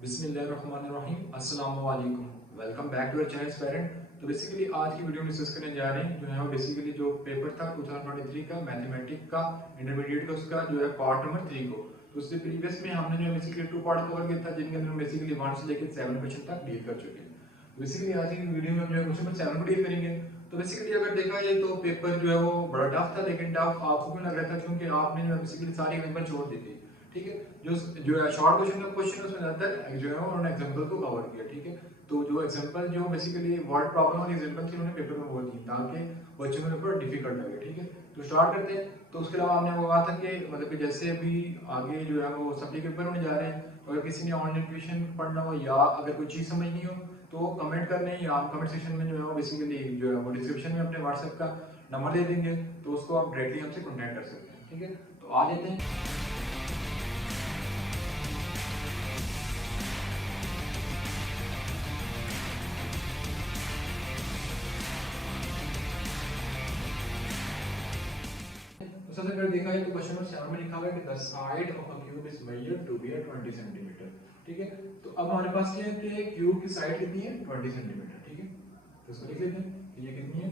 बिस्मिल्लाहिर्रहमानिर्रहीम अस्सलाम वालेकुम। Welcome back to our channel parent. तो बेसिकली आज की वीडियो में डिस्कस करने जा रहे हैं जो है बेसिकली जो पेपर था 2023 का मैथमेटिक्स का इंटरमीडिएट का उसका जो है पार्ट नंबर 3 को। तो उससे प्रीवियस में हमने जो बेसिकली 2 पार्ट कवर किया था जिनके अंदर बेसिकली 1 से लेकर 7 क्वेश्चन तक डील कर चुके हैं। तो बेसिकली आज की वीडियो में हम जो है क्वेश्चन नंबर 7 को डील करेंगे। तो बेसिकली अगर देखा जाए तो पेपर जो है वो बड़ा टफ था, लेकिन टफ आपको क्यों लग रहा था क्योंकि आपने जो है बेसिकली सारी एग्जांपल छोड़ दी थी। ठीक है, जो जो है शॉर्ट क्वेश्चन का क्वेश्चन उसमें ज्यादातर जो है उन्होंने एग्जांपल को कवर किया। ठीक है, तो जो एग्जांपल जो बेसिकली वर्ड प्रॉब्लम वाली एग्जांपल थी उन्होंने पेपर में बोल दी ताकि बच्चों को पेपर डिफिकल्ट लगे। ठीक है, तो स्टार्ट करते हैं। तो उसके अलावा हमने वो कहा था कि मतलब कि जैसे अभी आगे जो है वो सब्जेक्ट पेपर होने जा रहे हैं, तो अगर किसी ने ऑनलाइन ट्यूशन पढ़ना हो या अगर कोई चीज़ समझ नहीं हो तो कमेंट कर लें, या आप कमेंट सेक्शन में जो है वो बेसिकली जो है वो डिस्क्रिप्शन में अपने व्हाट्सएप का नंबर दे देंगे, तो उसको आप डायरेक्टली हमसे कॉन्टैक्ट कर सकते हैं। ठीक है, तो आ जाते हैं। तो सबसे पहले देखा जाए तो क्वेश्चन नंबर 7 में लिखा हुआ है कि the side of a cube is measured to be 20 centimetre. ठीक है, तो अब हमारे पास क्या है कि क्यूब की साइड कितनी है 20 सेंटीमीटर। ठीक है, तो इसको लिख लेते हैं कि ये कितनी है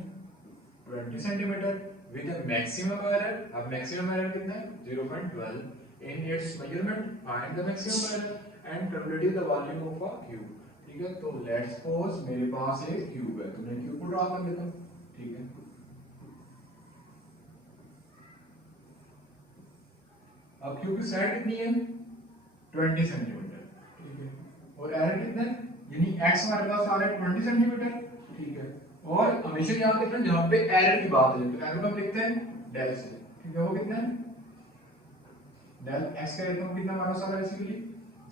20 centimetre with a maximum error. अब मैक्सिमम एरर कितना है 0.12 in its measurement. Find the maximum error and calculate the volume of a cube. ठीक है, तो लेट्स सपोज मेरे पास एक क्यूब है, तो मैं क्यूब को ड्रा कर लेता हूं। ठीक है, अब क्यूब की साइड कितनी है 20 सेंटीमीटर। ठीक है, और एरर कितना है यानी एक्स हमारे पास आ रहा है 20 सेंटीमीटर। ठीक है, और हमेशा याद रखना जहां पे एरर की बात है तो एरर को हम लिखते हैं डेल से। ठीक है, वो कितना है डेल एक्स का रेट कितना हमारा पास आ रहा है बेसिकली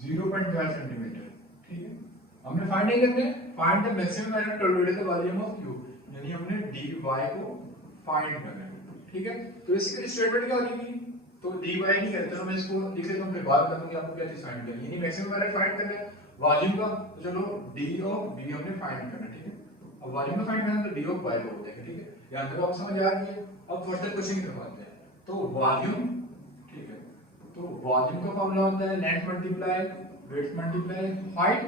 0.12 सेंटीमीटर। ठीक है, हमने फाइंड नहीं करना है, find the maximum error tolerated the volume of cube, यानी हमने dy को फाइंड करना है। ठीक है, तो बेसिकली स्टेटमेंट क्या हो जाएगी, तो dy नहीं करते तो मैं इसको लिख लेता हूं, फिर बात करूंगा कि आपको क्या चीज फाइंड करनी है। यानी मैक्सिमम एरर फाइंड करना है वॉल्यूम का, तो चलो d ऑफ b हमने फाइंड करना है। ठीक है, अब वॉल्यूम का फाइंड करना है तो d ऑफ y को बोलते हैं। ठीक है, यहां तक आप समझ आ गई है। अब फर्दर क्वेश्चन की तरफ आते हैं। तो वॉल्यूम, ठीक है, तो वॉल्यूम का फॉर्मूला होता है length multiply width multiply height.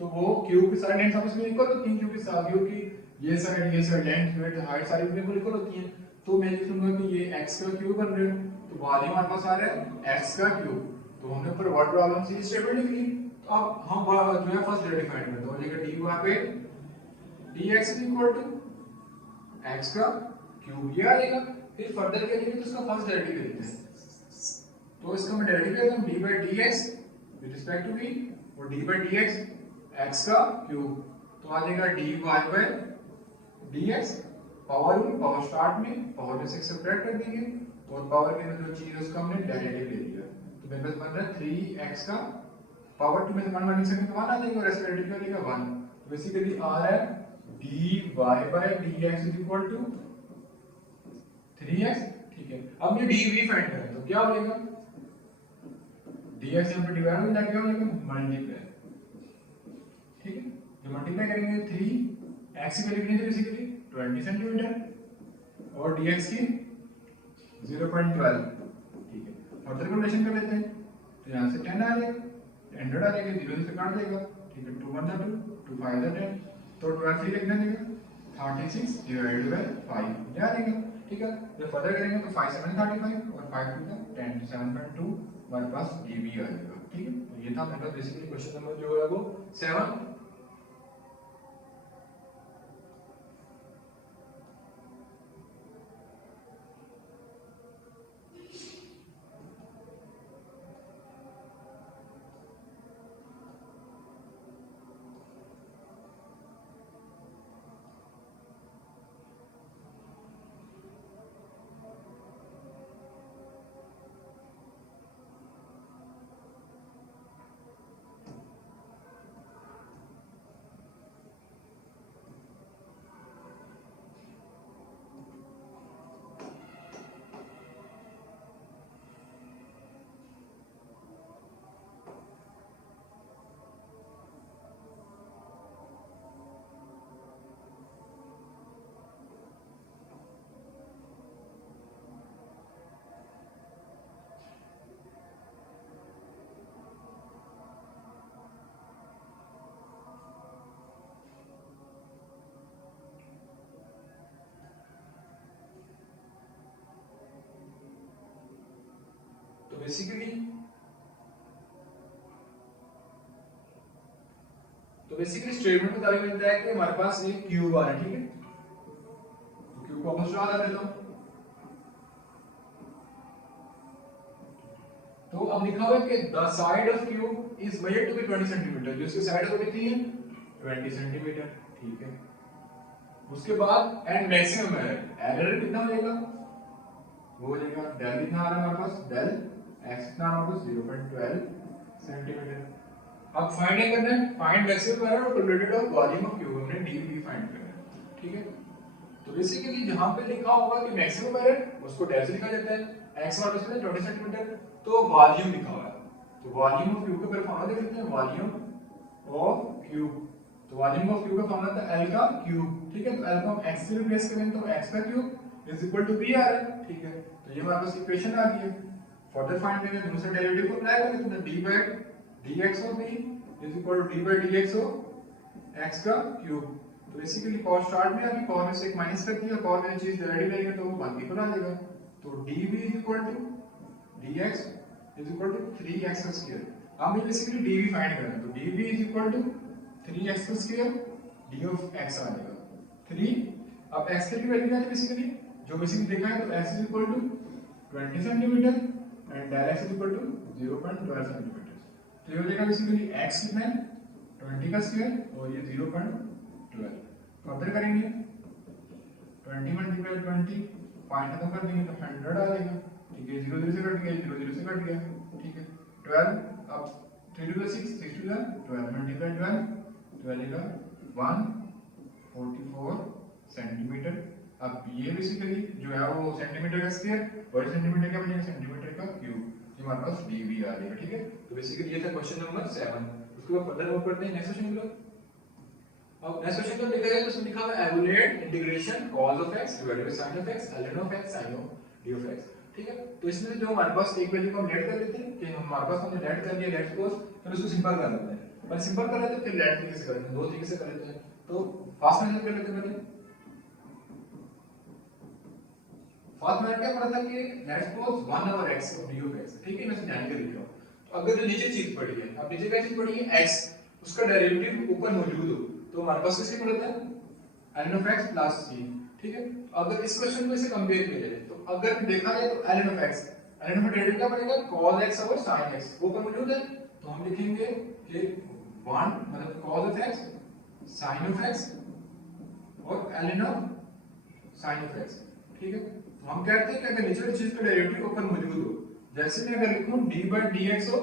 तो वो क्यूब की सारी लेंथ आपस में इक्वल होती हैं, क्योंकि क्यूब की ये साइड लेंथ विड्थ हाइट सारी बिल्कुल इक्वल होती हैं। तो मैं लिख लूंगा कि ये x का क्यूब बन रहा है, तो वॉल्यूम हमारे पास आ रहा है x का क्यूब। तो हमने ऊपर वर्ड प्रॉब्लम से स्टेटमेंट लिख ली। तो अब हम जो है फर्स्ट डेरिवेटिव फाइंड करते हैं। हो जाएगा dy पे dx इक्वल टू x का क्यूब, ये आ जाएगा। फिर फर्दर क्या लिखेंगे तो इसका फर्स्ट डेरिवेटिव ले लेते हैं। तो इसका मैं डेरिवेटिव लेता हूं dy by dx with respect to v, और dy by dx x का क्यूब, तो आ जाएगा dy by dx। पावर में पावर स्टार्ट में पावर में से सब्ट्रैक्ट कर देंगे, और पावर के अंदर जो चीज है उसका हमने डेरिवेटिव ले लिया, तो मेरे पास बन रहा है 3x का पावर 2 में से 1 1 सेकंड तो 1 आ जाएगा, और इसका डेरिवेटिव क्या लिखा 1। तो बेसिकली आ रहा है dy by dx is equal to 3x। ठीक है, अब ये dv फाइंड करें तो क्या हो जाएगा dx यहाँ पे डिवाइड हो जाएगा, क्या हो जाएगा मल्टीप्लाई। ठीक है, जो मल्टीप्लाई करेंगे 3x की वैल्यू कितनी थी बेसिकली 20 सेंटीमीटर और dx की 0.12। ठीक है, और कैलकुलेशन कर लेते हैं। तो यहाँ से 10 आ जाएगा, 100 आ जाएगा, 0 से काट देगा। ठीक है, 2 1 2 2 5 10, तो 12 3 लिखना देगा 36 डिवाइडेड बाय 5 ये आ जाएगा। ठीक है, जब फर्दर करेंगे तो 5 7 35 और 5 2 10 7.2 हमारे पास ये भी आ जाएगा। ठीक है, तो ये था हमारे पास बेसिकली क्वेश्चन नंबर जो है वो 7। बेसिकली स्टेटमेंट मुताबिक मिलता है कि हमारे पास एक क्यूब आ रहा है, ठीक है, तो क्यूब को वापस ड्रा कर देता हूं। तो अब लिखा हुआ है कि the side of cube is measured to be 20 centimetre, जो इसकी साइड है वो कितनी है 20 सेंटीमीटर, ठीक है। उसके बाद एंड मैक्सिमम एरर कितना हो जाएगा, वो हो जाएगा डेल कितना आ रहा है हमारे पास, डेल x कितना आ रहा है 0.12 सेंटीमीटर। अब फाइंड करना है, फाइंड मैक्सिमम एरर और related of volume of cube, हमने dv फाइंड करना है, ठीक है। तो बेसिकली जहां पे लिखा होगा कि मैक्सिमम एरर उसको डेल से लिखा जाता है, x हमारे पास है 20 सेंटीमीटर, तो वॉल्यूम लिखा हुआ है, तो वॉल्यूम ऑफ क्यूब का पहले फॉर्मूला देख लेते हैं, वॉल्यूम ऑफ क्यूब। तो वॉल्यूम ऑफ क्यूब का फॉर्मूला था L का क्यूब, ठीक है। तो L को हम x से रिप्लेस करें तो x का cube is equal to b आ रहा है, ठीक है। तो ये हमारे पास इक्वेशन आ गई है। फर्दर फाइंड करेंगे, दूसरा डेरिवेटिव को अप्लाई करें तो d by dx of b is equal to d by dx of x का क्यूब। तो बेसिकली पावर स्टार्ट में अभी पावर में से एक माइनस कर दिया, पावर में चीज डिवाइड करेंगे तो वो बाकी पर आ जाएगा। तो dv is equal to dx is equal to 3x square. हमें बेसिकली dv फाइंड करना है, तो dv is equal to 3x square d of x आ जाएगा 3। अब x की वैल्यू क्या है बेसिकली, जो बेसिकली देखा है, तो x is equal to 20 centimetre and del x is equal to 0.12 centimetre. तो ये हो जाएगा बेसिकली x कितना है 20 का स्क्वायर और ये 0.12। फर्दर करेंगे 20 मल्टीप्लाई 20 पॉइंट खत्म कर देंगे तो 100 आ जाएगा, ठीक है। 0 0 से कट गया, 0 0 से कट गया, ठीक है। 12 अब 3 to the 6 6 to the 12 multiply 12 का 144 सेंटीमीटर। अब ये बेसिकली जो है वो सेंटीमीटर का स्क्वायर और सेंटीमीटर का बनेगा सेंटीमीटर का क्यूब, ये हमारे पास dv आ जाएगा, ठीक है। तो बेसिकली ये था क्वेश्चन नंबर 7। उसके बाद फर्दर मूव करते हैं नेक्स्ट क्वेश्चन की तरफ। अब नेक्स्ट क्वेश्चन को देखा जाए तो इसमें लिखा हुआ है evaluate integration cos of x divided by sin of x ln of x sin of d of x, ठीक है। तो इसमें जो हमारे पास एक वैल्यू को हम लेट कर लेते हैं कि हमारे पास हमने लेट कर दिया, लेट सपोज, फिर उसको सिंपल कर लेते हैं। पर सिंपल कर लेते हैं फिर लेट तरीके से कर लेते हैं, दो तरीके से कर लेते हैं। तो फास्ट मेथड कर लेते हैं पहले। फास्ट मेथड क्या पड़ा था कि let suppose 1 over x of d of x, ठीक है। मैं ध्यान के लिख रहा हूं। तो अगर जो नीचे चीज पड़ी है, अब नीचे क्या चीज पड़ी है x, उसका डेरिवेटिव ऊपर मौजूद हो, तो हमारे पास किससे पड़ता है ln of x plus c, ठीक है। अगर इस क्वेश्चन को इसे कंपेयर किया जाए तो अगर देखा जाए तो ln of x, ln of derivative क्या बनेगा cos x over sin x, वो ऊपर मौजूद है, तो हम लिखेंगे कि 1 मतलब cos of x sin of x और ln of sin of x, ठीक है। तो हम कहते हैं कि अगर नीचे वाली चीज का डेरिवेटिव ऊपर मौजूद हो, जैसे मैं अगर लिखूं d by dx of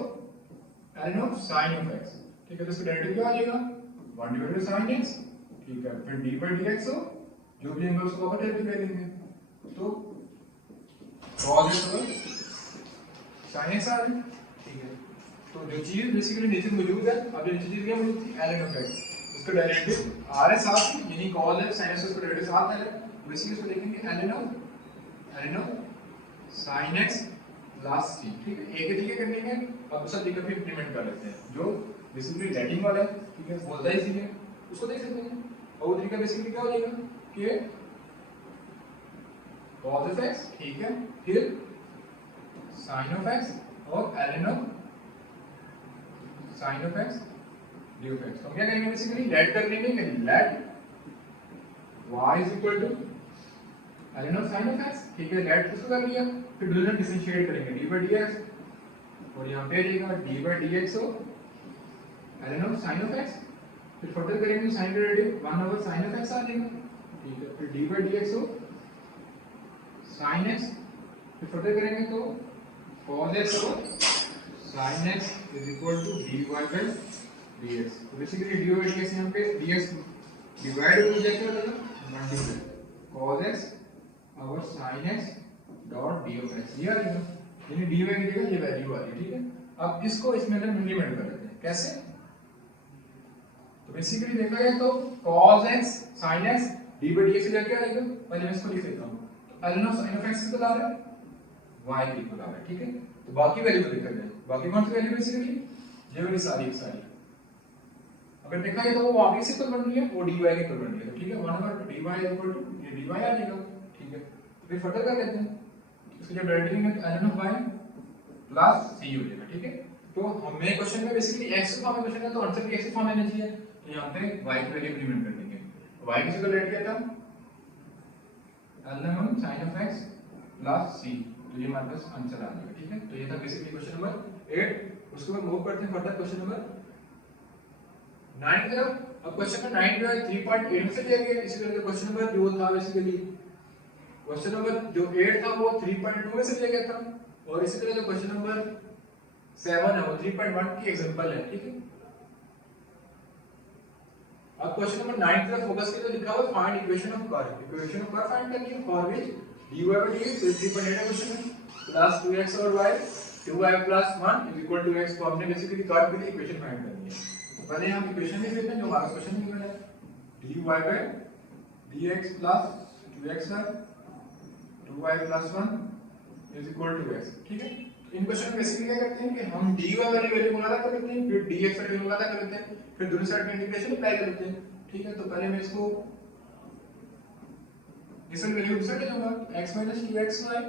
ln of sin of x, ठीक है, तो इसका डेरिवेटिव क्या आ जाएगा 1 डिवाइडेड बाय sin x, ठीक है। फिर d by dx हो, जो भी एंगल उसको ऊपर डेरिवेटिव ले लेंगे, तो cos x over sin x आ रहा है, ठीक है। तो जो चीज बेसिकली नीचे मौजूद है, अब जो नीचे चीज क्या मौजूद थी ln ऑफ x, उसका डेरिवेटिव आ रहा है साथ ही, यानी cos x sin x उसका डेरिवेटिव साथ आ रहा है, बेसिकली इसको लिखेंगे ln of sin x plus c, ठीक है। एक ही तरीके करने हैं, अब दूसरा तरीका भी इंप्लीमेंट कर लेते हैं जो बेसिकली लेटिंग वाला है, ठीक है, बोलता ही इसी है, उसको देख सकते हैं। और वो तरीका बेसिकली क्या हो जाएगा कि cos of x, ठीक है, फिर sin of x और ln of sin of x d of x। तो क्या करेंगे बेसिकली लेट कर लेंगे कि late y is equal to ln of sin of x, ठीक है। लेट किसको कर लिया, फिर दूसरा डिफरेंशिएट करेंगे d by dx और यहाँ पे आ जाएगा d by dx हो ln of sin of x, फिर फर्दर करेंगे तो sin का derivative 1 over sin of x आ जाएगा, ठीक है। फिर d by dx हो sin x, फिर फर्दर करेंगे तो cos x over sin x is equal to dy by dx। तो बेसिकली dy by dx यहाँ पे dx डिवाइड हो जाएगा क्या होगा multiply cos x over sin x dot d of x, ये आ जाएगा, यानी dy की जगह ये वैल्यू आ रही है, ठीक है। अब इसको इसमें अंदर इंप्लीमेंट कर लेते हैं, कैसे। तो बेसिकली देखा जाए तो cos x sin x d by dx क्या आएगा, पहले मैं इसको लिख लेता हूं। तो ln of sin of x कितना आ रहा है y के इक्वल आ रहा है, ठीक है। तो बाकी वैल्यू को देखा जाए, बाकी कौन सी वैल्यू बेसिकली ये वाली सारी की सारी, अगर देखा जाए तो वो वापस से इक्वल बन रही है, वो dy के इक्वल बन रही है, ठीक है। 1 ओवर dy इक्वल टू ये dy आ जाएगा, ठीक है। फिर फर्दर कर लेते हैं, इसके जब डेरिवेटिव में ln of y प्लस सी हो जाएगा, ठीक है। तो हमें क्वेश्चन में बेसिकली x का हमें क्वेश्चन है तो आंसर भी x फॉर्म में आना चाहिए, तो यहाँ पे y की वैल्यू इंप्लीमेंट कर देंगे। y की जगह लेट किया था ln sin of x plus c, तो ये हमारे पास आंसर आ जाएगा, ठीक है। तो ये था बेसिकली क्वेश्चन नंबर 8। उसके बाद मूव करते हैं फर्दर क्वेश्चन नंबर 9 की तरफ। अब क्वेश्चन नंबर 9 जो है 3.8 से दिया गया, इसी तरह क्वेश्चन नंबर जो था बेसिकली क्वेश्चन नंबर जो 8 था वो 3.2 में से दिया गया था, और इसी तरह जो क्वेश्चन नंबर 7 है वो 3.1 की एग्जांपल है, ठीक है। अब क्वेश्चन नंबर 9 की तरफ फोकस करें तो लिखा हुआ find equation of curve. Equation of curve find करनी है for which dy by dx, तो 3.8 है क्वेश्चन में, प्लस 2x और y 2y plus 1 is equal to x, को हमने बेसिकली कर्व की इक्वेशन फाइंड करनी है। तो पहले हम इक्वेशन लिख लेते हैं जो हमारा क्वेश्चन में गिवन है, dy by dx plus 2x 2y plus 1 is equal to x, ठीक है। इन क्वेश्चन में बेसिकली क्या करते हैं कि हम dy वाली वैल्यू निकाला कर लेते हैं, फिर dx वाली वैल्यू निकाला कर लेते हैं, फिर दूसरी साइड में इंटीग्रेशन अप्लाई कर लेते हैं, ठीक है। तो पहले मैं इसको इस वाली वैल्यू दूसरा ले लूंगा x 2xy,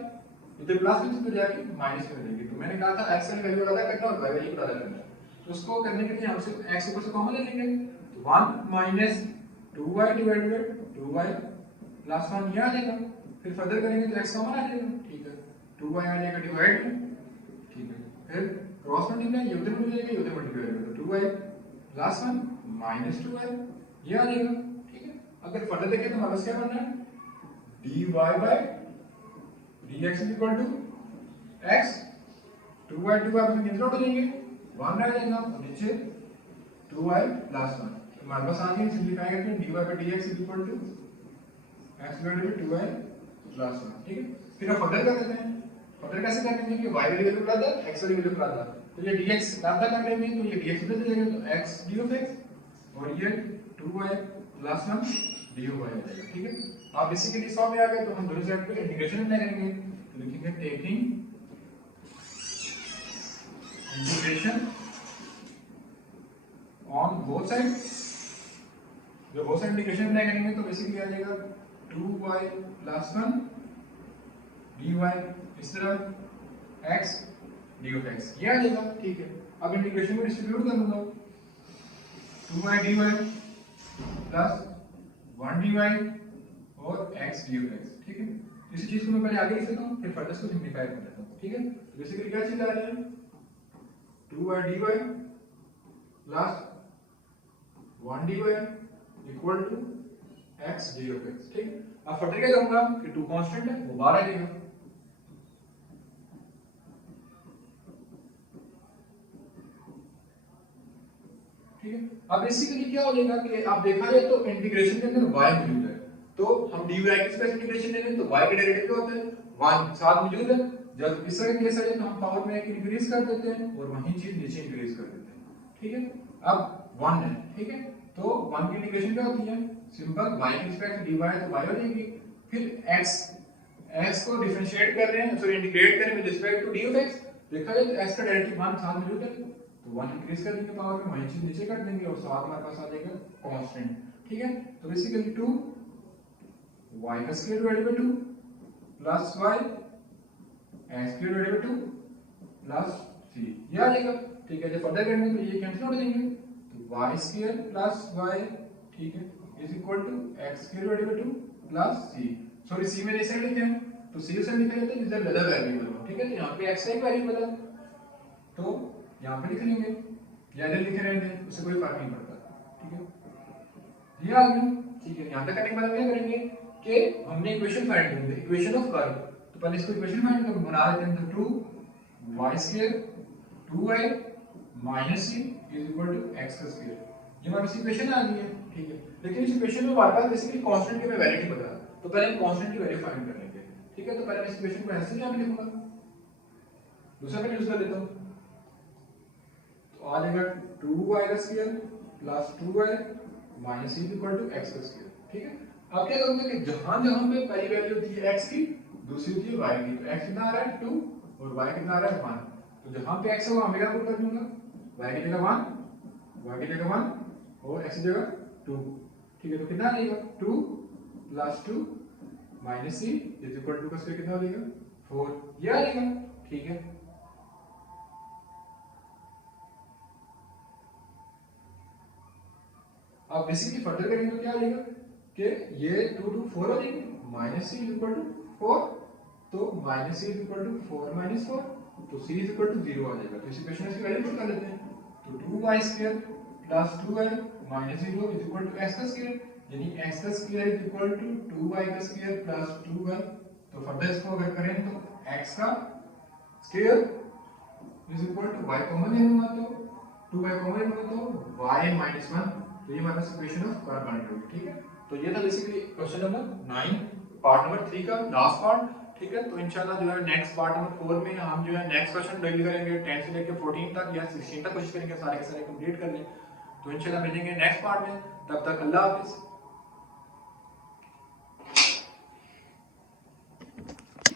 इधर प्लस में तो जाके माइनस में देंगे। तो मैंने कहा था x वाली वैल्यू पता करना और y वैल्यू पता करना, तो उसको करने के लिए हम सिर्फ x ऊपर से कॉमन ले लेंगे, तो 1 minus 2y divided by 2y plus 1 ये आ जाएगा। फिर फर्दर करेंगे तो x कॉमन आ जाएगा, ठीक है, 2y आ जाएगा डिवाइड में, ठीक है। फिर क्रॉस मल्टीप्लाई ये उधर मिल जाएगा, ये उधर मल्टीप्लाई करेंगे तो 2y प्लस 1 माइनस 2y ये आ जाएगा, ठीक है। अगर फर्दर देखें तो हमारे पास क्या बनना है, dy by dx is equal to x, 2y 2y अपने कैंसिल आउट हो जाएंगे, 1 रह जाएगा और नीचे 2y प्लस 1, तो हमारे पास आ गया। सिंपलीफाई करके dy by dx is equal to x divided by 2y plus 1, ठीक है। फिर हम फर्दर कर देते हैं, फर्दर कैसे करेंगे कि y वाली वैल्यू निकाल दे, x वाली वैल्यू निकाल दे, तो ये dx लाता कर लेंगे, तो ये dx इधर चले जाएगा, तो x d of x और ये 2y प्लस 1 dy आ जाएगा, ठीक है। आप बेसिकली सॉल्व में आ गए तो हम दोनों साइड पे इंटीग्रेशन अप्लाई करेंगे, तो लिखेंगे taking integration on both side. जो बोथ साइड इंटीग्रेशन अप्लाई करेंगे तो बेसिकली आ जाएगा 2y प्लस 1 dy इस तरह x d of x ये आ जाएगा, ठीक है। अब इंटीग्रेशन को डिस्ट्रीब्यूट कर दूंगा, 2y dy प्लस 1 dy और x d of x, ठीक है। इसी चीज को मैं पहले आगे लिख देता हूं, फिर फर्दर इसको सिंपलीफाई कर देता हूं, ठीक है। तो बेसिकली क्या चीज आ रही है, 2y dy plus 1 dy equal to x d of x, ठीक है। अब फर्दर क्या करूंगा कि 2 कांस्टेंट है वो बाहर आ जाएगा, ठीक है। अब बेसिकली क्या हो जाएगा कि आप देखा जाए तो इंटीग्रेशन के अंदर y मौजूद है, तो हम dy की स्पेस इंटीग्रेशन लेंगे तो y के डेरिवेटिव क्या होता है 1 साथ मौजूद है। जब इस तरह केस आ जाए तो हम पावर में इंक्रीज कर देते हैं और वही चीज नीचे इंक्रीज कर देते हैं, ठीक है। अब 1 है, ठीक है, तो 1 की इंटीग्रेशन क्या होती है, सिंपल y की रिस्पेक्ट dy है तो y हो जाएगी, फिर x को डिफरेंशिएट कर रहे हैं, सॉरी इंटीग्रेट करें with respect to d of x, देखा जाए तो x का डेरिवेटिव 1 साथ मौजूद है, तो 1 इंक्रीज कर देंगे पावर में, वही चीज नीचे कर देंगे और साथ हमारे पास आ जाएगा कांस्टेंट, ठीक है। तो बेसिकली 2 y का square divided by 2 plus y x square divided by 2 plus 3 ये आ जाएगा, ठीक है। जब फर्दर करेंगे तो ये कैंसिल हो जाएंगे, तो y स्क्वायर प्लस y, ठीक है, is equal to x square divided by 2 plus c, sorry c में ऐसे लिखे हैं तो c से लिखा जाता है जिधर अदर वेरिएबल हो, ठीक है। तो यहां पे x का एक वेरिएबल है तो यहां पे लिख लेंगे, या इधर लिखे रहने दें उससे कोई फर्क नहीं पड़ता, ठीक है। ये आ गया, ठीक है। यहां तक करने के बाद हम क्या करेंगे कि हमने इक्वेशन फाइंड करनी है, इक्वेशन ऑफ कर्व, तो पहले इसको इक्वेशन फाइंड कर बना देते हैं, तो 2y square 2y minus c is equal to x का स्क्वायर, ये हमारी इक्वेशन आ गई है, ठीक है। लेकिन इस इक्वेशन में हमारे पास बेसिकली कांस्टेंट की वैल्यू नहीं पता, तो पहले हम कांस्टेंट की वैल्यू फाइंड कर लेंगे, ठीक है। तो पहले मैं इस इक्वेशन को ऐसे यहां लिखूंगा, दूसरा मैं यूज कर लेता हूं, तो आ जाएगा 2y का square plus 2y minus c equal to x का स्क्वायर, ठीक है। अब क्या करूंगा कि जहां पे पहली वैल्यू होती है x की, दूसरी होती है y की, तो x कितना आ रहा है 2 और y कितना आ रहा है 1, तो जहां पे x होगा मैं क्या पुट कर दूंगा, y की जगह 1, y की जगह 1 और x की जगह 2, ठीक है। तो कितना आ जाएगा 2 plus 2 minus c is equal to का स्क्वायर कितना हो जाएगा 4, ये आ जाएगा, ठीक है। अब बेसिकली फर्दर करेंगे तो क्या आ जाएगा कि ये 2 2 4 हो जाएंगे, minus C is equal to 4, तो minus C is equal to 4 minus 4, तो सी इज इक्वल टू 0 आ जाएगा। तो इस इक्वेशन में इसकी वैल्यू पुट कर लेते हैं, तो 2y square plus 2y minus 0 is equal to x का स्क्वायर, यानी x का square is equal to 2y का स्क्वायर प्लस 2y। तो फर्दर इसको अगर करें तो x का square is equal to y common ले लूंगा तो 2y कॉमन ले लूंगा तो y माइनस 1, तो ये हमारा इक्वेशन ऑफ कार्बोनेट होगी। ठीक है, तो ये था basically question number 9 part number 3 का लास्ट पार्ट। ठीक है, तो इंशाल्लाह जो है नेक्स्ट पार्ट नंबर 4 में हम जो है नेक्स्ट क्वेश्चन डील करेंगे 10 से लेकर 14 तक या 16 तक, कोशिश करेंगे सारे के सारे कंप्लीट कर लें। तो इंशाल्लाह मिलेंगे नेक्स्ट पार्ट में, तब तक अल्लाह हाफिज़।